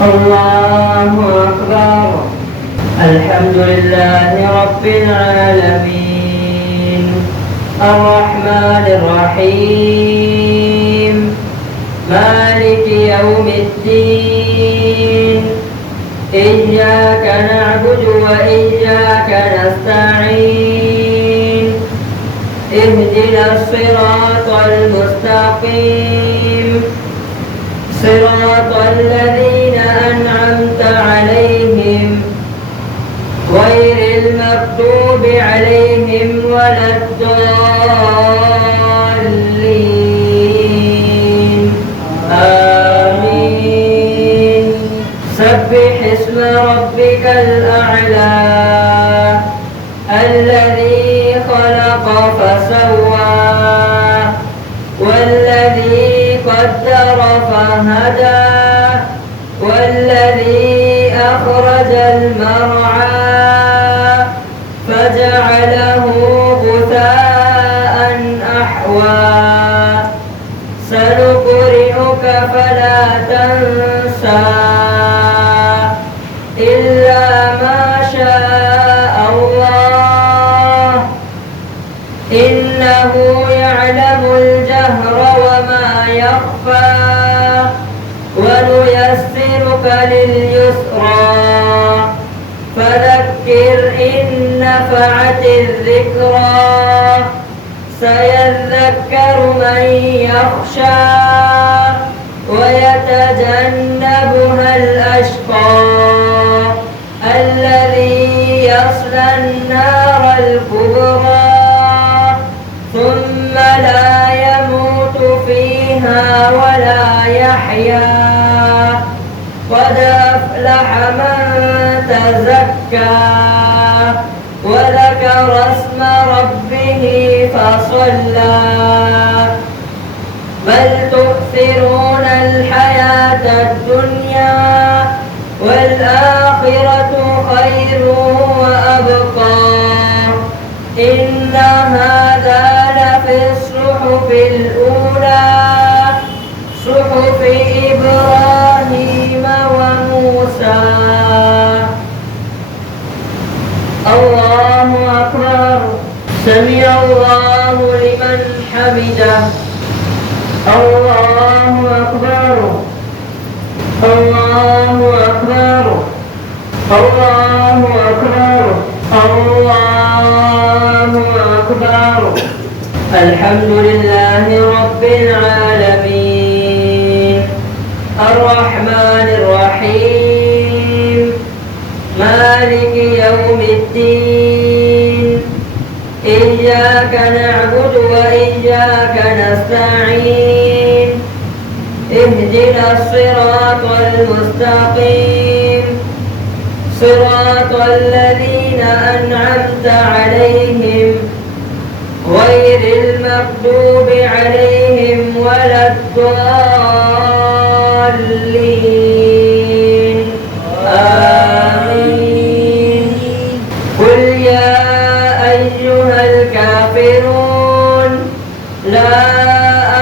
الله أكبر. الحمد لله رب العالمين الرحمن الرحيم مالك يوم الدين إياك نعبد وإياك نستعين اهدنا الصراط المستقيم صراط الذين أنعمت عليهم غير المغضوب عليهم ولا الضالين آمين. سبح اسم ربك الأعلى الذي خلق فسوى والذي قدر فهدى والذي أخرج المرعى فجعله غثاء أحوى سنقرئك فلا تنسى إلا ما شاء الله إنه يعلم الجهر وما يخفى ونيسرك لليسرى فذكر إن نفعت الذكرى سيذكر من يخشى ويتجنبها الأشقى الذي يصلى النار الكبرى ثم لا يموت فيها ولا يحيا قد أفلح من تزكى وذكر اسم ربه فصلى بل تؤثرون الحياة الدنيا والآخرة خير وأبقى إن هذا لفي الصحف الأولى صحف إبراهيم وموسى. الله أكبر. سمع الله لمن حمده. الله أكبر. الله أكبر. الله أكبر. الله أكبر. الحمد لله رب العالمين الرحمن الرحيم مالك يوم الدين إياك نعبد وإياك نستعين اهدنا الصراط المستقيم صراط الذين أنعمت عليهم غير المغضوب عليهم ولا الضالين آمين. قل يا أيها الكافرون لا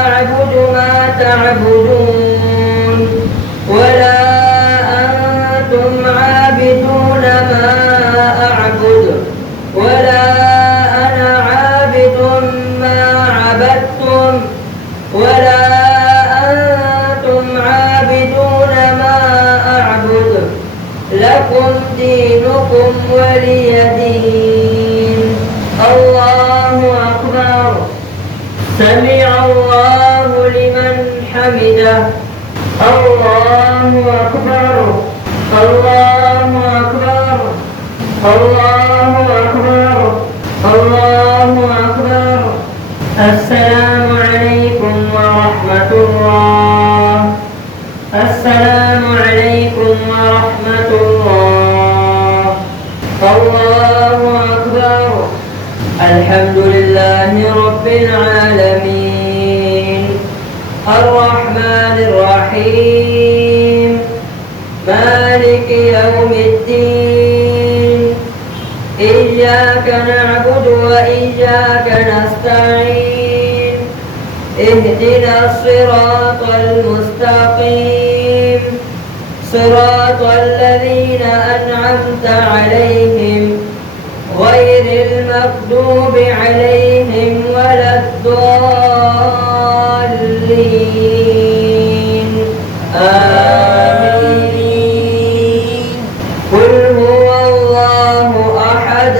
أعبد ما تعبدون ولا أنتم عابدون ما أعبد ولا أنا عابد ما عبدتم ولا أنتم عابدون ما أعبد لكم دينكم ولي دين. الله أكبر. سمع الله لمن حمده. الله أكبر. الله أكبر. الله أكبر. الله أكبر. السلام عليكم ورحمة الله. السلام عليكم ورحمة الله. الله أكبر. الحمد لله رب العالمين الرحمن الرحيم مالك يوم الدين إياك نعبد وإياك نستعين اهدنا الصراط المستقيم صراط الذين أنعمت عليهم غير المغضوب عليهم ولا الضالين آمين. قل هو الله أحد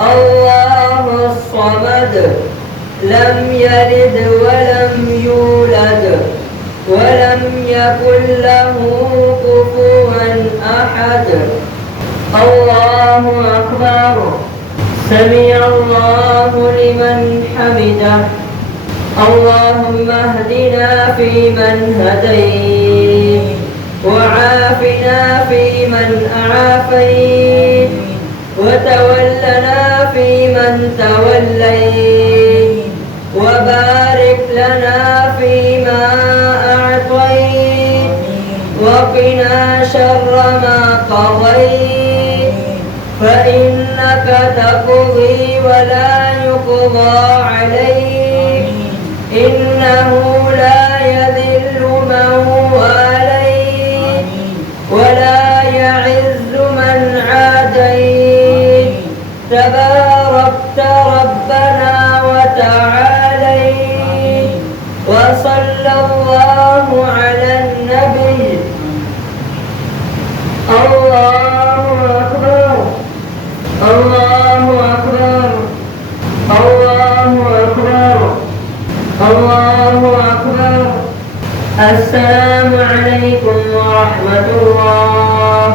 الله الصمد لم يلد ولم يولد ولم يكن له كفوا أحد. الله أكبر. سمع الله لمن حمده. اللهم اهدنا فيمن هديت وعافنا فيمن عافيت وتولنا فيمن توليت وبارك لنا فيما أعطيت وقنا شر ما قضيت فإنك تقضي ولا يقضى عليك إنه لا يذل من واليت ولا يعز من عاديت تباركت ربنا وتعاليت. وصلى الله على النبي. الله أكبر الله أكبر الله أكبر الله أكبر. السلام عليكم ورحمة الله.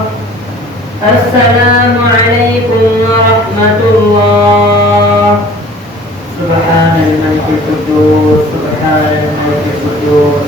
السلام عليكم ورحمة الله. سبحان الملك القدوس سبحان الملك القدوس